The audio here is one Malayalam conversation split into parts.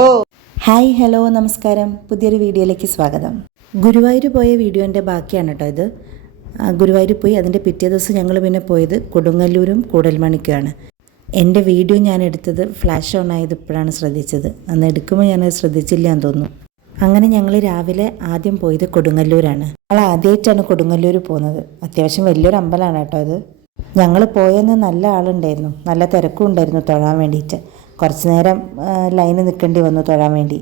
ഓ ഹായ് ഹലോ നമസ്കാരം. പുതിയൊരു വീഡിയോയിലേക്ക് സ്വാഗതം. ഗുരുവായൂർ പോയ വീഡിയോൻ്റെ ബാക്കിയാണ് കേട്ടോ ഇത്. ഗുരുവായൂർ പോയി അതിൻ്റെ പിറ്റേ ദിവസം ഞങ്ങൾ പിന്നെ പോയത് കൊടുങ്ങല്ലൂരും കൂടൽമാണിക്കുമാണ്. എൻ്റെ വീഡിയോ ഞാൻ എടുത്തത് ഫ്ലാഷ് ഓൺ ആയത് ഇപ്പോഴാണ് ശ്രദ്ധിച്ചത്. അന്ന് എടുക്കുമ്പോൾ ഞാനത് ശ്രദ്ധിച്ചില്ല എന്ന് തോന്നുന്നു. അങ്ങനെ ഞങ്ങൾ രാവിലെ ആദ്യം പോയത് കൊടുങ്ങല്ലൂരാണ്. ഞങ്ങൾ ആദ്യമായിട്ടാണ് കൊടുങ്ങല്ലൂർ പോകുന്നത്. അത്യാവശ്യം വലിയൊരു അമ്പലമാണ് കേട്ടോ അത്. ഞങ്ങൾ പോയെന്ന് നല്ല ആളുണ്ടായിരുന്നു, നല്ല തിരക്കും ഉണ്ടായിരുന്നു തൊഴാൻ വേണ്ടിയിട്ട്. കുറച്ച് നേരം ലൈന് നിൽക്കേണ്ടി വന്നു തൊഴാൻ വേണ്ടി.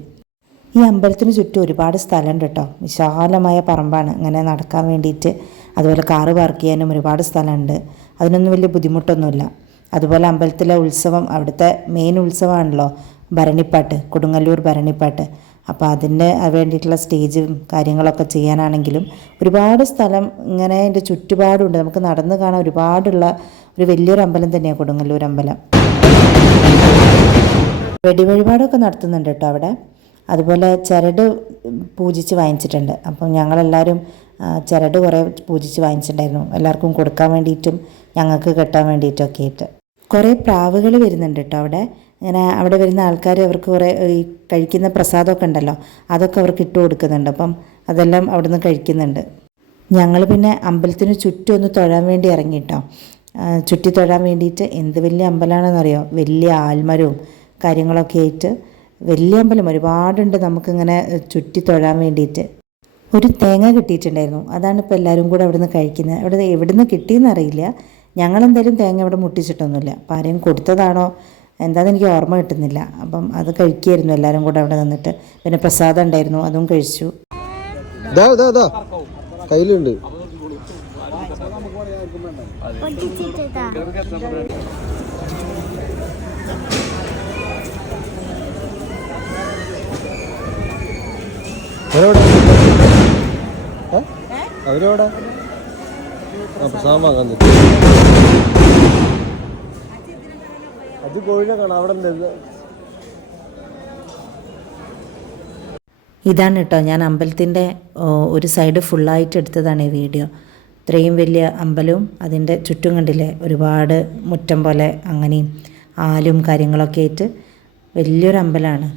ഈ അമ്പലത്തിന് ചുറ്റും ഒരുപാട് സ്ഥലമുണ്ട് കേട്ടോ. വിശാലമായ പറമ്പാണ് ഇങ്ങനെ നടക്കാൻ വേണ്ടിയിട്ട്. അതുപോലെ കാറ് പാർക്ക് ചെയ്യാനും ഒരുപാട് സ്ഥലമുണ്ട്. അതിനൊന്നും വലിയ ബുദ്ധിമുട്ടൊന്നുമില്ല. അതുപോലെ അമ്പലത്തിലെ ഉത്സവം, അവിടുത്തെ മെയിൻ ഉത്സവമാണല്ലോ ഭരണിപ്പാട്ട്, കൊടുങ്ങല്ലൂർ ഭരണിപ്പാട്ട്. അപ്പോൾ അതിന് വേണ്ടിയിട്ടുള്ള സ്റ്റേജും കാര്യങ്ങളൊക്കെ ചെയ്യാനാണെങ്കിലും ഒരുപാട് സ്ഥലം ഇങ്ങനെ അതിൻ്റെ ചുറ്റുപാടുണ്ട്. നമുക്ക് നടന്ന് കാണാൻ ഒരുപാടുള്ള ഒരു വലിയൊരു അമ്പലം തന്നെയാണ് കൊടുങ്ങല്ലൂർ അമ്പലം. വെടിവഴിപാടൊക്കെ നടത്തുന്നുണ്ട് കേട്ടോ അവിടെ. അതുപോലെ ചരട് പൂജിച്ച് വാങ്ങിച്ചിട്ടുണ്ട്. അപ്പം ഞങ്ങളെല്ലാവരും ചരട് കുറേ പൂജിച്ച് വാങ്ങിച്ചിട്ടുണ്ടായിരുന്നു, എല്ലാവർക്കും കൊടുക്കാൻ വേണ്ടിയിട്ടും ഞങ്ങൾക്ക് കെട്ടാൻ വേണ്ടിയിട്ടൊക്കെ ആയിട്ട്. കുറേ പ്രാവുകൾ വരുന്നുണ്ട് കേട്ടോ അവിടെ. ഇങ്ങനെ അവിടെ വരുന്ന ആൾക്കാർ അവർക്ക് കുറേ ഈ കഴിക്കുന്ന പ്രസാദമൊക്കെ ഉണ്ടല്ലോ, അതൊക്കെ അവർക്ക് ഇട്ട് കൊടുക്കുന്നുണ്ട്. അപ്പം അതെല്ലാം അവിടെ നിന്ന് കഴിക്കുന്നുണ്ട്. ഞങ്ങൾ പിന്നെ അമ്പലത്തിന് ചുറ്റും ഒന്ന് തൊഴാൻ വേണ്ടി ഇറങ്ങിട്ടോ. ചുറ്റി തൊഴാൻ വേണ്ടിയിട്ട് എന്ത് വലിയ അമ്പലമാണെന്നറിയോ, വലിയ ആൽമരവും കാര്യങ്ങളൊക്കെ ആയിട്ട് വലിയ അമ്പലം ഒരുപാടുണ്ട് നമുക്കിങ്ങനെ ചുറ്റി തൊഴാൻ വേണ്ടിയിട്ട്. ഒരു തേങ്ങ കിട്ടിയിട്ടുണ്ടായിരുന്നു, അതാണ് ഇപ്പോൾ എല്ലാവരും കൂടെ അവിടെ നിന്ന് കഴിക്കുന്നത്. അവിടെ എവിടെ നിന്ന് കിട്ടിയെന്നറിയില്ല. ഞങ്ങളെന്തായാലും തേങ്ങ അവിടെ മുട്ടിച്ചിട്ടൊന്നുമില്ല. അപ്പം ആരെയും കൊടുത്തതാണോ എന്താണെന്ന് എനിക്ക് ഓർമ്മ കിട്ടുന്നില്ല. അപ്പം അത് കഴിക്കുകയായിരുന്നു എല്ലാവരും കൂടെ അവിടെ നിന്നിട്ട്. പിന്നെ പ്രസാദം ഉണ്ടായിരുന്നു, അതും കഴിച്ചു. കയ്യിലുണ്ട്. അവരോടെ പ്രസാദമാക്കാൻ അത് കോഴിനെ കാണാം അവിടെ. ഇതാണ് കേട്ടോ, ഞാൻ അമ്പലത്തിൻ്റെ ഒരു സൈഡ് ഫുള്ളായിട്ട് എടുത്തതാണ് ഈ വീഡിയോ. ഇത്രയും വലിയ അമ്പലവും അതിൻ്റെ ചുറ്റും കണ്ടില്ലേ ഒരുപാട് മുറ്റം പോലെ അങ്ങനെയും ആലും കാര്യങ്ങളൊക്കെ ആയിട്ട് വലിയൊരു അമ്പലമാണ്.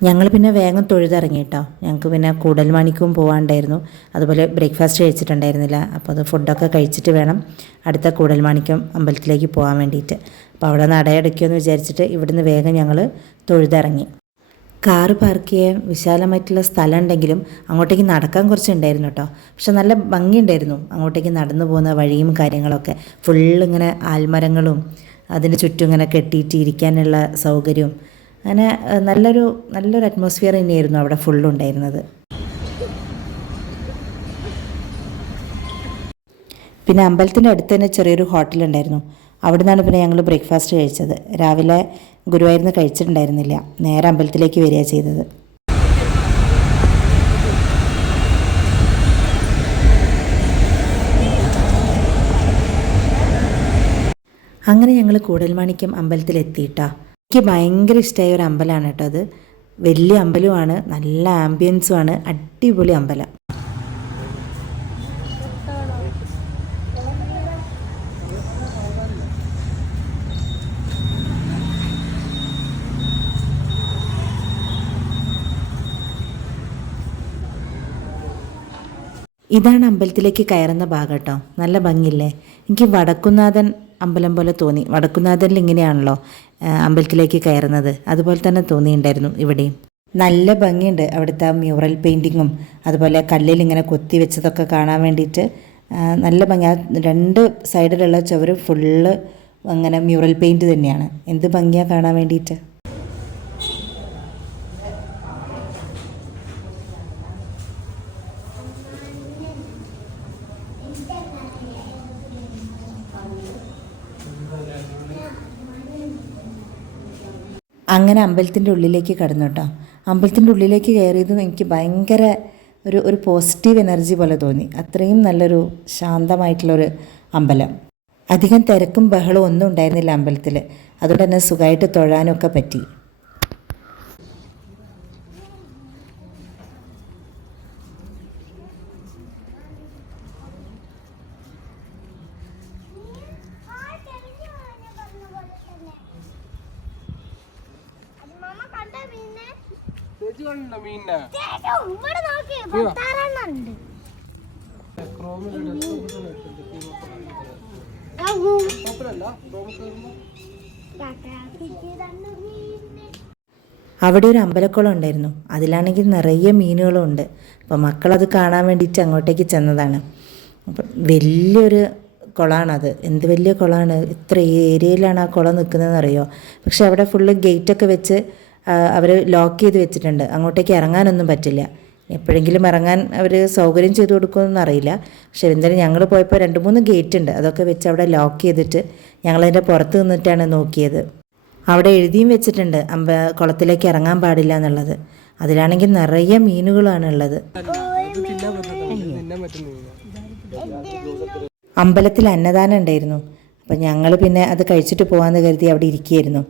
ഞങ്ങൾ പിന്നെ വേഗം തൊഴുതിറങ്ങി കേട്ടോ. ഞങ്ങൾക്ക് പിന്നെ കൂടൽമാണിക്കും പോകാണ്ടായിരുന്നു. അതുപോലെ ബ്രേക്ക്ഫാസ്റ്റ് കഴിച്ചിട്ടുണ്ടായിരുന്നില്ല. അപ്പോൾ അത് ഫുഡൊക്കെ കഴിച്ചിട്ട് വേണം അടുത്ത കൂടൽമാണിക്കം അമ്പലത്തിലേക്ക് പോകാൻ വേണ്ടിയിട്ട്. അപ്പോൾ അവിടെ നടയടയ്ക്കുമെന്ന് വിചാരിച്ചിട്ട് ഇവിടുന്ന് വേഗം ഞങ്ങൾ തൊഴുതിറങ്ങി. കാറ് പാർക്ക് ചെയ്യാൻ വിശാലമായിട്ടുള്ള സ്ഥലം ഉണ്ടെങ്കിലും അങ്ങോട്ടേക്ക് നടക്കാൻ കുറച്ചുണ്ടായിരുന്നു കേട്ടോ. പക്ഷെ നല്ല ഭംഗിയുണ്ടായിരുന്നു അങ്ങോട്ടേക്ക് നടന്നു പോകുന്ന വഴിയും കാര്യങ്ങളൊക്കെ. ഫുള്ളിങ്ങനെ ആൽമരങ്ങളും അതിന് ചുറ്റും ഇങ്ങനെ കെട്ടിയിട്ട് ഇരിക്കാനുള്ള സൗകര്യവും അങ്ങനെ നല്ലൊരു അറ്റ്മോസ്ഫിയർ തന്നെയായിരുന്നു അവിടെ ഫുള്ളുണ്ടായിരുന്നത്. പിന്നെ അമ്പലത്തിൻ്റെ അടുത്ത് തന്നെ ചെറിയൊരു ഹോട്ടലുണ്ടായിരുന്നു. അവിടെ നിന്നാണ് പിന്നെ ഞങ്ങൾ ബ്രേക്ക്ഫാസ്റ്റ് കഴിച്ചത്. രാവിലെ ഗുരുവായൂരിൽ നിന്ന് കഴിച്ചിട്ടുണ്ടായിരുന്നില്ല, നേരെ അമ്പലത്തിലേക്ക് വരിക ചെയ്തത്. അങ്ങനെ ഞങ്ങൾ കൂടൽമാണിക്യം അമ്പലത്തിലെത്തിയിട്ടാ. എനിക്ക് ഭയങ്കര ഇഷ്ടമായ ഒരു അമ്പലമാണ് കേട്ടോ അത്. വലിയ അമ്പലവുമാണ്, നല്ല ആംബിയൻസുമാണ്, അടിപൊളി അമ്പലം. ഇതാണ് അമ്പലത്തിലേക്ക് കയറുന്ന ഭാഗം കേട്ടോ. നല്ല ഭംഗിയില്ലേ. എനിക്ക് വടക്കുന്നാഥൻ അമ്പലം പോലെ തോന്നി. വടക്കുന്നാഥനിൽ ഇങ്ങനെയാണല്ലോ അമ്പലത്തിലേക്ക് കയറുന്നത്, അതുപോലെ തന്നെ തോന്നിയിട്ടുണ്ടായിരുന്നു ഇവിടെയും. നല്ല ഭംഗിയുണ്ട് അവിടുത്തെ മ്യൂറൽ പെയിൻറ്റിങ്ങും അതുപോലെ കല്ലിൽ ഇങ്ങനെ കൊത്തി വെച്ചതൊക്കെ കാണാൻ വേണ്ടിയിട്ട് നല്ല ഭംഗി. ആ രണ്ട് സൈഡിലുള്ള ചുവര് ഫുള്ള് അങ്ങനെ മ്യൂറൽ പെയിൻറ്റ് തന്നെയാണ്. എന്ത് ഭംഗിയാണ് കാണാൻ വേണ്ടിയിട്ട്. അങ്ങനെ അമ്പലത്തിൻ്റെ ഉള്ളിലേക്ക് കടന്നു കേട്ടോ. അമ്പലത്തിൻ്റെ ഉള്ളിലേക്ക് കയറിയതും എനിക്ക് ഭയങ്കര ഒരു പോസിറ്റീവ് എനർജി പോലെ തോന്നി. അത്രയും നല്ലൊരു ശാന്തമായിട്ടുള്ളൊരു അമ്പലം. അധികം തിരക്കും ബഹളവും ഒന്നും ഉണ്ടായിരുന്നില്ല അമ്പലത്തിൽ. അതുകൊണ്ട് തന്നെ സുഖമായിട്ട് തൊഴാനൊക്കെ പറ്റി. അവിടെ ഒരു അമ്പലക്കുളം ഉണ്ടായിരുന്നു. അതിലാണെങ്കിൽ നിറയെ മീനുകളും ഉണ്ട്. അപ്പോൾ മക്കളത് കാണാൻ വേണ്ടിയിട്ട് അങ്ങോട്ടേക്ക് ചെന്നതാണ്. അപ്പം വലിയൊരു കുളമാണത്. എന്ത് വലിയ കുളമാണ്! ഇത്ര ഏരിയയിലാണ് ആ കുളം നിൽക്കുന്നതെന്ന് അറിയോ? പക്ഷെ അവിടെ ഫുള്ള് ഗേറ്റൊക്കെ വെച്ച് അവർ ലോക്ക് ചെയ്ത് വെച്ചിട്ടുണ്ട്. അങ്ങോട്ടേക്ക് ഇറങ്ങാനൊന്നും പറ്റില്ല. എപ്പോഴെങ്കിലും ഇറങ്ങാൻ അവർ സൗകര്യം ചെയ്ത് കൊടുക്കുമെന്നൊന്നും അറിയില്ല. പക്ഷെ എന്തായാലും ഞങ്ങൾ പോയപ്പോൾ 2-3 ഗേറ്റ് ഉണ്ട്. അതൊക്കെ വെച്ച് അവിടെ ലോക്ക് ചെയ്തിട്ട് ഞങ്ങളതിൻ്റെ പുറത്ത് നിന്നിട്ടാണ് നോക്കിയത്. അവിടെ എഴുതിയും വെച്ചിട്ടുണ്ട് കുളത്തിലേക്ക് ഇറങ്ങാൻ പാടില്ല എന്നുള്ളത്. അതിലാണെങ്കിൽ നിറയെ മീനുകളാണ് ഉള്ളത്. അമ്പലത്തിൽ അന്നദാനം ഉണ്ടായിരുന്നു. അപ്പം ഞങ്ങൾ പിന്നെ അത് കഴിച്ചിട്ട് പോകാമെന്ന് കരുതി അവിടെ ഇരിക്കുകയായിരുന്നു.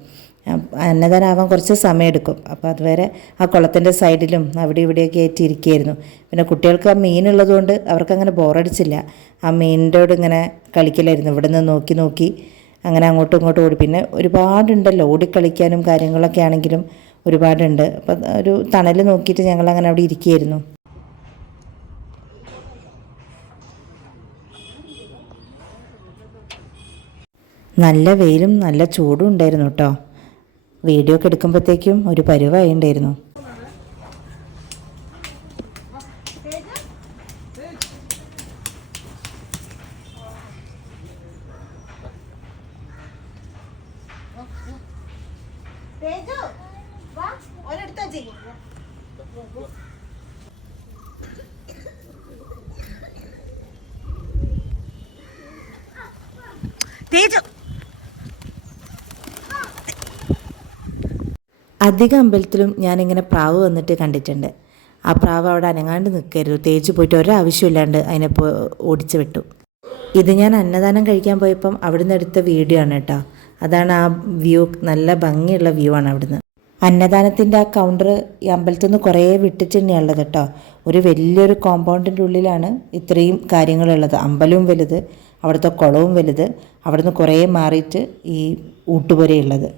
അന്നദാനം ആവാൻ കുറച്ച് സമയമെടുക്കും. അപ്പോൾ അതുവരെ ആ കുളത്തിൻ്റെ സൈഡിലും അവിടെ ഇവിടെയൊക്കെ ആയിട്ട് ഇരിക്കുകയായിരുന്നു. പിന്നെ കുട്ടികൾക്ക് ആ മീനുള്ളതുകൊണ്ട് അവർക്കങ്ങനെ ബോറടിച്ചില്ല. ആ മീനിൻ്റോട് ഇങ്ങനെ കളിക്കലായിരുന്നു. ഇവിടെ നിന്ന് നോക്കി നോക്കി അങ്ങനെ അങ്ങോട്ടും ഇങ്ങോട്ടും ഓടി. പിന്നെ ഒരുപാടുണ്ടല്ലോ ഓടിക്കളിക്കാനും കാര്യങ്ങളൊക്കെ ആണെങ്കിലും ഒരുപാടുണ്ട്. അപ്പം ഒരു തണൽ നോക്കിയിട്ട് ഞങ്ങളങ്ങനെ അവിടെ ഇരിക്കുകയായിരുന്നു. നല്ല വെയിലും നല്ല ചൂടും ഉണ്ടായിരുന്നു കേട്ടോ. വീഡിയോ ഒക്കെ എടുക്കുമ്പോഴത്തേക്കും ഒരു പരുവായി ഉണ്ടായിരുന്നു. അധികം അമ്പലത്തിലും ഞാനിങ്ങനെ പ്രാവ് വന്നിട്ട് കണ്ടിട്ടുണ്ട്. ആ പ്രാവ് അവിടെ അനങ്ങാണ്ട് നിൽക്കരുത്. തേച്ച് പോയിട്ട് ഒരാവശ്യമില്ലാണ്ട് അതിനെ ഓടിച്ചു വിട്ടു. ഇത് ഞാൻ അന്നദാനം കഴിക്കാൻ പോയപ്പം അവിടുന്ന് എടുത്ത വീഡിയോ ആണ് കേട്ടോ. അതാണ് ആ വ്യൂ. നല്ല ഭംഗിയുള്ള വ്യൂ ആണ് അവിടുന്ന്. അന്നദാനത്തിൻ്റെ ആ കൗണ്ടർ ഈ അമ്പലത്തിൽ നിന്ന് കുറേ വിട്ടിട്ട് തന്നെയുള്ളത് കേട്ടോ. ഒരു വലിയൊരു കോമ്പൗണ്ടിൻ്റെ ഉള്ളിലാണ് ഇത്രയും കാര്യങ്ങളുള്ളത്. അമ്പലവും വലുത്, അവിടുത്തെ കുളവും വലുത്, അവിടുന്ന് കുറേ മാറിയിട്ട് ഈ ഊട്ടുപുരയുള്ളത്.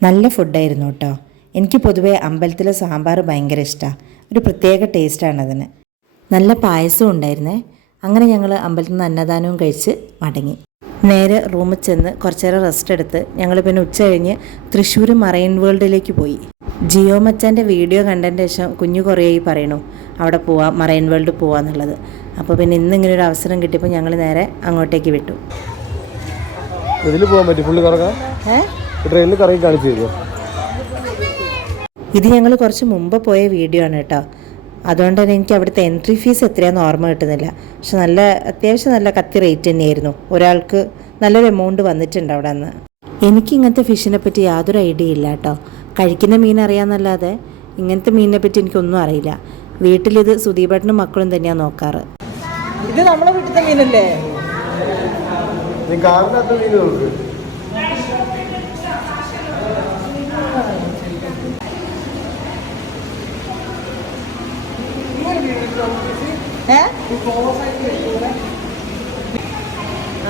നല്ല ഫുഡായിരുന്നു കേട്ടോ. എനിക്ക് പൊതുവേ അമ്പലത്തിലെ സാമ്പാർ ഭയങ്കര ഇഷ്ടമാണ്. ഒരു പ്രത്യേക ടേസ്റ്റാണ് അതിന്. നല്ല പായസവും ഉണ്ടായിരുന്നേ. അങ്ങനെ ഞങ്ങൾ അമ്പലത്തിൽ നിന്ന് അന്നദാനവും കഴിച്ച് മടങ്ങി. നേരെ റൂമിൽ ചെന്ന് കുറച്ച് നേരം റെസ്റ്റ് എടുത്ത് ഞങ്ങൾ പിന്നെ ഉച്ച കഴിഞ്ഞ് തൃശ്ശൂർ മറൈൻ വേൾഡിലേക്ക് പോയി. ജിയോ മച്ചാൻ്റെ വീഡിയോ കണ്ടതിന് ശേഷം കുഞ്ഞു കുറേയായി പറയണു അവിടെ പോവാം, മറൈൻ വേൾഡ് പോവാന്നുള്ളത്. അപ്പോൾ പിന്നെ ഇന്നിങ്ങനെ ഒരു അവസരം കിട്ടിയപ്പോൾ ഞങ്ങൾ നേരെ അങ്ങോട്ടേക്ക് വിട്ടു. ഇതിൽ പോകാൻ പറ്റും ഫുള്ള് കറങ്ങാൻ. ട്രെയിനിൽ കറങ്ങി കാണിച്ചു തരുമോ? ഇത് ഞങ്ങൾ കുറച്ച് മുമ്പ് പോയ വീഡിയോ ആണ് കേട്ടോ. അതുകൊണ്ട് തന്നെ എനിക്ക് അവിടുത്തെ എൻട്രി ഫീസ് എത്രയാണെന്ന് ഓർമ്മ കിട്ടുന്നില്ല. പക്ഷെ നല്ല അത്യാവശ്യം നല്ല കത്തി റേറ്റ് തന്നെയായിരുന്നു. ഒരാൾക്ക് നല്ലൊരു എമൗണ്ട് വന്നിട്ടുണ്ട് അവിടെ നിന്ന്. എനിക്ക് ഇങ്ങനത്തെ ഫിഷിനെ പറ്റി യാതൊരു ഐഡിയ ഇല്ല കേട്ടോ. കഴിക്കുന്ന മീൻ അറിയാമെന്നല്ലാതെ ഇങ്ങനത്തെ മീനിനെ പറ്റി എനിക്കൊന്നും അറിയില്ല. വീട്ടിലിത് സുദീപേട്ടനും മക്കളും തന്നെയാണ് നോക്കാറ്. ഇത് നമ്മളെ വീട്ടിലത്തെ മീനല്ലേ?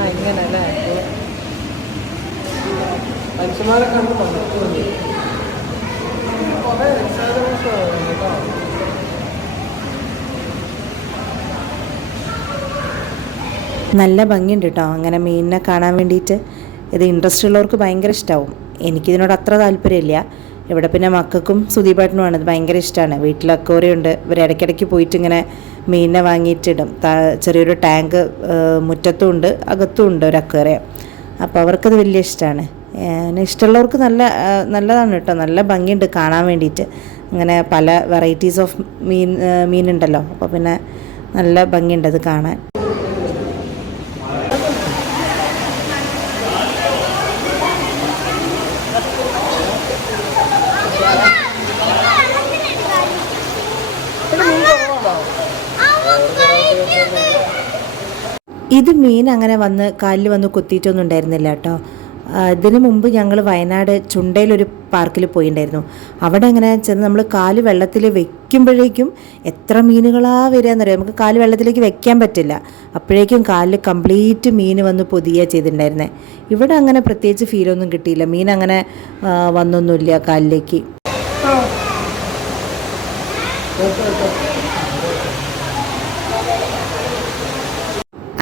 ഇങ്ങനല്ലേ മനുഷ്യന്മാരെ കണ്ട് നല്ല ഭംഗിയുണ്ട് കേട്ടോ അങ്ങനെ മീനിനെ കാണാൻ വേണ്ടിയിട്ട്. ഇത് ഇൻട്രസ്റ്റ് ഉള്ളവർക്ക് ഭയങ്കര ഇഷ്ടമാവും. എനിക്കിതിനോട് അത്ര താല്പര്യമില്ല. ഇവിടെ പിന്നെ മക്കൾക്കും സുദീപേട്ടനുമാണ് ഇത് ഭയങ്കര ഇഷ്ടമാണ്. വീട്ടിൽ അക്വേറിയം ഉണ്ട്. ഇവർ ഇടയ്ക്കിടയ്ക്ക് പോയിട്ട് ഇങ്ങനെ മീനിനെ വാങ്ങിയിട്ടിടും. ചെറിയൊരു ടാങ്ക് മുറ്റത്തും ഉണ്ട് അകത്തും ഉണ്ട് ഒരു അക്വേറിയം. അപ്പോൾ അവർക്കത് വലിയ ഇഷ്ടമാണ്. ഇഷ്ടമുള്ളവർക്ക് നല്ലതാണ് കേട്ടോ. നല്ല ഭംഗിയുണ്ട് കാണാൻ വേണ്ടിയിട്ട്. അങ്ങനെ പല വെറൈറ്റീസ് ഓഫ് മീനുണ്ടല്ലോ. അപ്പോൾ പിന്നെ നല്ല ഭംഗിയുണ്ട് അത് കാണാൻ. ഇത് മീൻ അങ്ങനെ കാലിൽ വന്ന് കൊത്തിയിട്ടൊന്നും ഉണ്ടായിരുന്നില്ല കേട്ടോ. ഇതിനു മുമ്പ് ഞങ്ങൾ വയനാട് ചുണ്ടയിലൊരു പാർക്കിൽ പോയിട്ടുണ്ടായിരുന്നു. അവിടെ അങ്ങനെ ചെന്ന് നമ്മൾ കാല് വെള്ളത്തിൽ വെക്കുമ്പോഴേക്കും എത്ര മീനുകളാണ് വരികയെന്നറിയാം. നമുക്ക് കാല് വെള്ളത്തിലേക്ക് വെക്കാൻ പറ്റില്ല. അപ്പോഴേക്കും കാലിൽ കംപ്ലീറ്റ് മീൻ വന്ന് പൊതിയുക ചെയ്തിട്ടുണ്ടായിരുന്നേ. ഇവിടെ അങ്ങനെ പ്രത്യേകിച്ച് ഫീലൊന്നും കിട്ടിയില്ല. മീൻ അങ്ങനെ വന്നൊന്നുമില്ല കാലിലേക്ക്.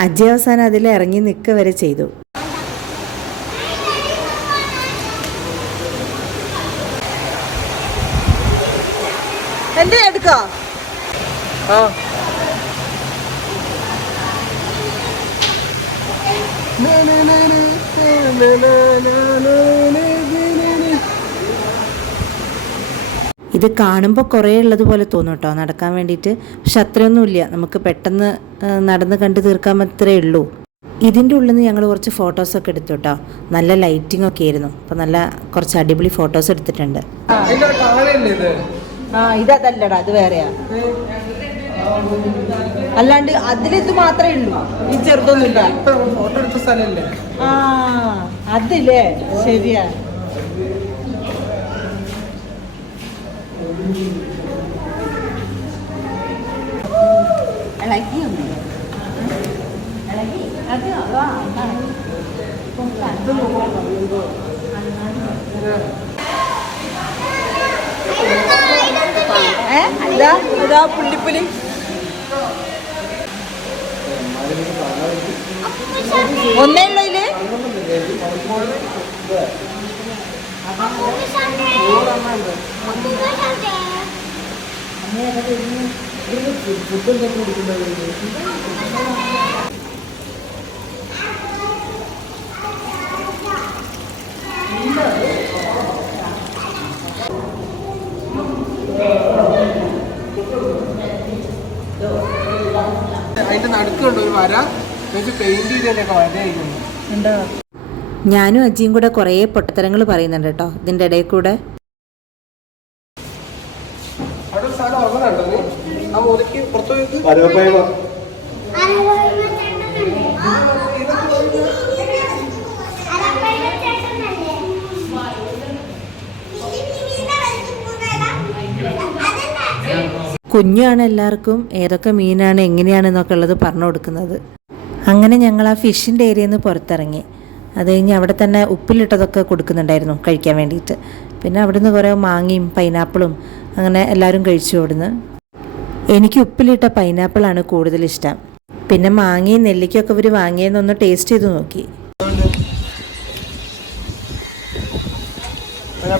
അജയ് അവസാനം അതിൽ ഇറങ്ങി നിൽക്കുക വരെ ചെയ്തു. എന്റെ എടുക്കോ? ആ ഇത് കാണുമ്പോൾ കുറേ ഉള്ളതുപോലെ തോന്നും കേട്ടോ നടക്കാൻ വേണ്ടിയിട്ട്. പക്ഷെ അത്രയൊന്നുമില്ല, നമുക്ക് പെട്ടെന്ന് നടന്ന് കണ്ടു തീർക്കാൻ മാത്രമേ ഉള്ളൂ. ഇതിൻ്റെ ഉള്ളിൽ നിന്ന് ഞങ്ങൾ കുറച്ച് ഫോട്ടോസൊക്കെ എടുത്തു കേട്ടോ. നല്ല ലൈറ്റിംഗ് ഒക്കെ ആയിരുന്നു. അപ്പോൾ നല്ല കുറച്ച് അടിപൊളി ഫോട്ടോസ് എടുത്തിട്ടുണ്ട്. ഇതല്ലടാ, അത് വേറെയാ. അല്ലാണ്ട് അതിലിത് മാത്രമേ ഉള്ളൂ, ഈ ചെറുതൊന്നുമില്ല. ഫോട്ടോ എടുത്ത സ്ഥലമല്ലേ? ആ അതില്ലേ, ശരിയാ. ഇതാ പുള്ളിപ്പുലി. ഒന്നേ ഉള്ളൂ ഇതില്. അതിന്റെ നടുക്കുണ്ട് ഒരു വര, പെയിന്റ് ചെയ്തതിനൊക്കെ വരയായിരുന്നു. ഞാനും അജിയും കൂടെ കുറേ പൊട്ടത്തരങ്ങൾ പറയുന്നുണ്ട് കേട്ടോ ഇതിൻ്റെ ഇടയിൽ കൂടെ. അവിടെ ഒരു സ്ഥലം ഉറങ്ങുന്നുണ്ടോ നീ? ആ മുറിക്ക് പുറത്തു കുഞ്ഞാണ് എല്ലാവർക്കും ഏതൊക്കെ മീനാണ് എങ്ങനെയാണെന്നൊക്കെ ഉള്ളത് പറഞ്ഞു കൊടുക്കുന്നത്. അങ്ങനെ ഞങ്ങൾ ആ ഫിഷിൻ്റെ ഏരിയയിൽ നിന്ന് പുറത്തിറങ്ങി. അത് കഴിഞ്ഞ് അവിടെ തന്നെ ഉപ്പിലിട്ടതൊക്കെ കൊടുക്കുന്നുണ്ടായിരുന്നു കഴിക്കാൻ വേണ്ടിയിട്ട്. പിന്നെ അവിടുന്ന് കുറേ മാങ്ങയും പൈനാപ്പിളും അങ്ങനെ എല്ലാവരും കഴിച്ചു. അവിടുന്ന് എനിക്ക് ഉപ്പിലിട്ട പൈനാപ്പിളാണ് കൂടുതൽ ഇഷ്ടം. പിന്നെ മാങ്ങയും നെല്ലിക്കൊക്കെ ഇവർ വാങ്ങിയെന്നൊന്ന് ടേസ്റ്റ് ചെയ്ത് നോക്കി. പിന്നെ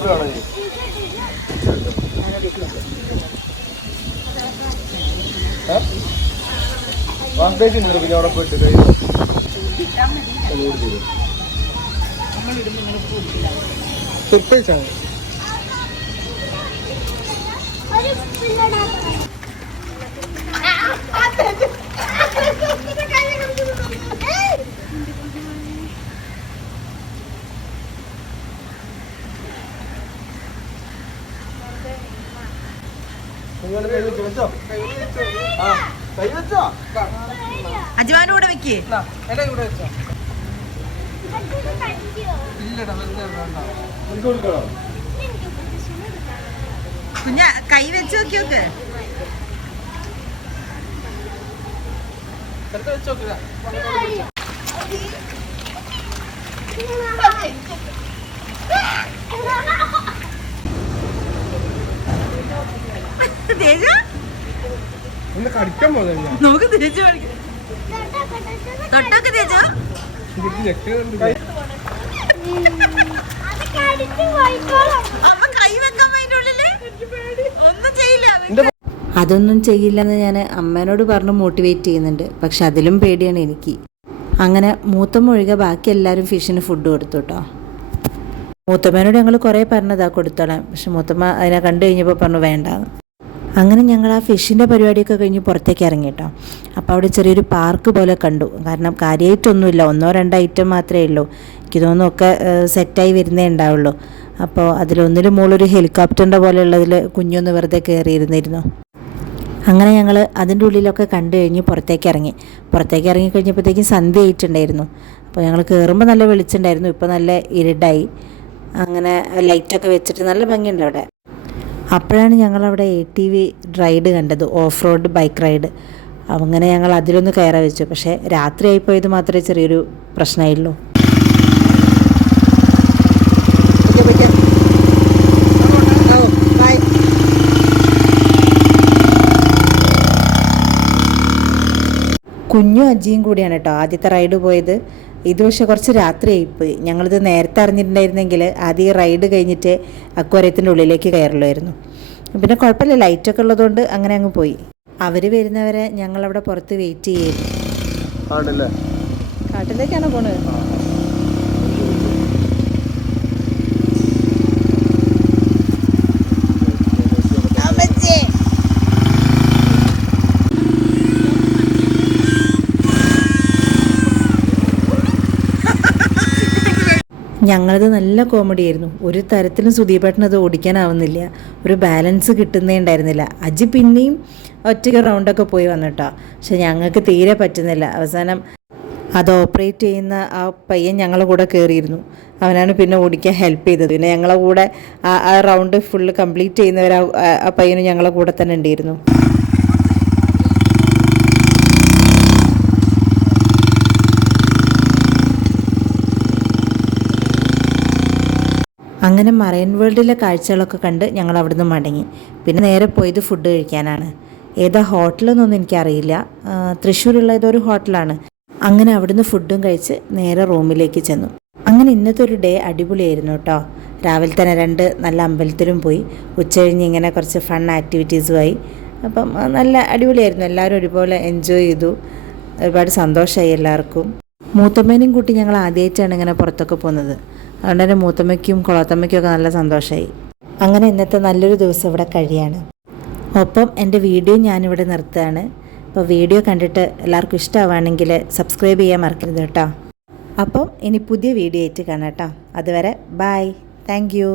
അവിടെ പോയിട്ട് സർപ്രൈസ് ആണ്. അജ്മാന്റെ കൂടെ വെക്കേ. എന്റെ കൂടെ വെച്ചോ. കുഞ്ഞ കൈ വെച്ച് നോക്കി നോക്ക്. ഒന്ന് കടിക്കാൻ പോകുന്ന നോക്ക് തേച്ചു തൊട്ടൊക്കെ തേച്ചോ. അമ്മ കൈ വെക്കാൻ അതിന്റെ ഉള്ളില് ഒന്നും ചെയ്യില്ല. അതൊന്നും ചെയ്യില്ലെന്ന് ഞാൻ അമ്മേനോട് പറഞ്ഞ് മോട്ടിവേറ്റ് ചെയ്യുന്നുണ്ട്. പക്ഷെ അതിലും പേടിയാണ് എനിക്ക്. അങ്ങനെ മൂത്തമ്മ ഒഴികെ ബാക്കി എല്ലാവരും ഫിഷിന് ഫുഡ് കൊടുത്തു കേട്ടോ. മൂത്തമ്മേനോട് ഞങ്ങൾ കുറേ പറഞ്ഞതാ കൊടുത്തോളാം. പക്ഷെ മൂത്തമ്മ അതിനെ കണ്ടു കഴിഞ്ഞപ്പോൾ പറഞ്ഞു വേണ്ടാന്ന്. അങ്ങനെ ഞങ്ങൾ ആ ഫിഷിൻ്റെ പരിപാടിയൊക്കെ കഴിഞ്ഞ് പുറത്തേക്ക് ഇറങ്ങി കേട്ടോ. അപ്പോൾ അവിടെ ചെറിയൊരു പാർക്ക് പോലെ കണ്ടു. കാരണം കാര്യമായിട്ടൊന്നുമില്ല, 1-2 ഐറ്റം മാത്രമേ ഉള്ളൂ. എനിക്ക് തോന്നുന്നു ഒക്കെ സെറ്റായി വരുന്നേ ഉണ്ടാവുള്ളൂ. അപ്പോൾ അതിലൊന്നിലും മുകളിലൊരു ഹെലികോപ്റ്ററിൻ്റെ പോലെയുള്ളതിൽ കുഞ്ഞൊന്ന് വെറുതെ കയറിയിരുന്നിരുന്നു. അങ്ങനെ ഞങ്ങൾ അതിൻ്റെ ഉള്ളിലൊക്കെ കണ്ടു കഴിഞ്ഞ് പുറത്തേക്ക് ഇറങ്ങി കഴിഞ്ഞപ്പോഴത്തേക്കും സന്ധ്യ ആയിട്ടുണ്ടായിരുന്നു. അപ്പോൾ ഞങ്ങൾ കയറുമ്പോൾ നല്ല വെളിച്ചുണ്ടായിരുന്നു. ഇപ്പോൾ നല്ല ഇരുടായി. അങ്ങനെ ലൈറ്റൊക്കെ വെച്ചിട്ട് നല്ല ഭംഗിയുണ്ട് അവിടെ. അപ്പോഴാണ് ഞങ്ങളവിടെ ATV റൈഡ് കണ്ടത്, ഓഫ് റോഡ് ബൈക്ക് റൈഡ്. അങ്ങനെ ഞങ്ങൾ അതിലൊന്ന് കയറാൻ വെച്ചു. പക്ഷേ രാത്രി ആയിപ്പോയത് മാത്രമേ ചെറിയൊരു പ്രശ്നമായുള്ളൂ. കുഞ്ഞും അജിയും കൂടിയാണ് കേട്ടോ ആദ്യത്തെ റൈഡ് പോയത്. ഇത് പക്ഷേ കുറച്ച് രാത്രിയായിപ്പോയി. ഞങ്ങളിത് നേരത്തെ അറിഞ്ഞിട്ടുണ്ടായിരുന്നെങ്കിൽ ആദ്യം ഈ റൈഡ് കഴിഞ്ഞിട്ട് അക്വേറിയത്തിൻ്റെ ഉള്ളിലേക്ക് കയറുള്ളായിരുന്നു. പിന്നെ കുഴപ്പമില്ല, ലൈറ്റൊക്കെ ഉള്ളതുകൊണ്ട് അങ്ങനെ അങ്ങ് പോയി. അവർ വരുന്നവരെ ഞങ്ങളവിടെ പുറത്ത് വെയിറ്റ് ചെയ്യുന്നു. കാട്ടിലേക്കാണോ പോണത്? ഞങ്ങളത് നല്ല കോമഡി ആയിരുന്നു. ഒരു തരത്തിലും സുദീപേട്ടനത് ഓടിക്കാനാവുന്നില്ല, ഒരു ബാലൻസ് കിട്ടുന്നേ ഉണ്ടായിരുന്നില്ല. അജി പിന്നെയും ഒറ്റയ്ക്ക് റൗണ്ടൊക്കെ പോയി വന്നിട്ടോ, പക്ഷെ ഞങ്ങൾക്ക് തീരെ പറ്റുന്നില്ല. അവസാനം അത് ഓപ്പറേറ്റ് ചെയ്യുന്ന ആ പയ്യൻ ഞങ്ങളുടെ കൂടെ കയറിയിരുന്നു. അവനാണ് പിന്നെ ഓടിക്കാൻ ഹെൽപ്പ് ചെയ്തത്. പിന്നെ ഞങ്ങളെ കൂടെ ആ റൗണ്ട് ഫുള്ള് കംപ്ലീറ്റ് ചെയ്യുന്നവർ ആ പയ്യനും ഞങ്ങളെ കൂടെ തന്നെ ഉണ്ടായിരുന്നു. അങ്ങനെ മറൈൻ വേൾഡിലെ കാഴ്ചകളൊക്കെ കണ്ട് ഞങ്ങൾ അവിടുന്ന് മടങ്ങി. പിന്നെ നേരെ പോയത് ഫുഡ് കഴിക്കാനാണ്. ഏതാ ഹോട്ടലെന്നൊന്നും എനിക്കറിയില്ല, തൃശ്ശൂരുള്ള ഏതൊരു ഹോട്ടലാണ്. അങ്ങനെ അവിടുന്ന് ഫുഡും കഴിച്ച് നേരെ റൂമിലേക്ക് ചെന്നു. അങ്ങനെ ഇന്നത്തെ ഒരു ഡേ അടിപൊളിയായിരുന്നു കേട്ടോ. രാവിലെ തന്നെ 2 നല്ല അമ്പലത്തിലും പോയി, ഉച്ചകഴിഞ്ഞ് ഇങ്ങനെ കുറച്ച് ഫൺ ആക്ടിവിറ്റീസുമായി. അപ്പം നല്ല അടിപൊളിയായിരുന്നു. എല്ലാവരും ഒരുപോലെ എൻജോയ് ചെയ്തു. ഒരുപാട് സന്തോഷമായി എല്ലാവർക്കും. മൂത്തമ്മേനെയും കൂട്ടി ഞങ്ങൾ ആദ്യമായിട്ടാണ് ഇങ്ങനെ പുറത്തൊക്കെ പോകുന്നത്. അതുകൊണ്ട് തന്നെ മൂത്തമ്മയ്ക്കും കുളത്തമ്മയ്ക്കും ഒക്കെ നല്ല സന്തോഷമായി. അങ്ങനെ ഇന്നത്തെ നല്ലൊരു ദിവസം ഇവിടെ കഴിയാണ്. ഒപ്പം എൻ്റെ വീഡിയോ ഞാനിവിടെ നിർത്തുകയാണ്. അപ്പോൾ വീഡിയോ കണ്ടിട്ട് എല്ലാവർക്കും ഇഷ്ടമാവുകയാണെങ്കിൽ സബ്സ്ക്രൈബ് ചെയ്യാൻ മറക്കരുത് കേട്ടോ. അപ്പം ഇനി പുതിയ വീഡിയോ ആയിട്ട് കാണാം കേട്ടോ. അതുവരെ ബായ്, താങ്ക് യു.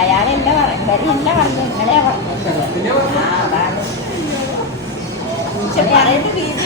അയാളെന്നെ പറഞ്ഞു, നിങ്ങളെയാ പറഞ്ഞു.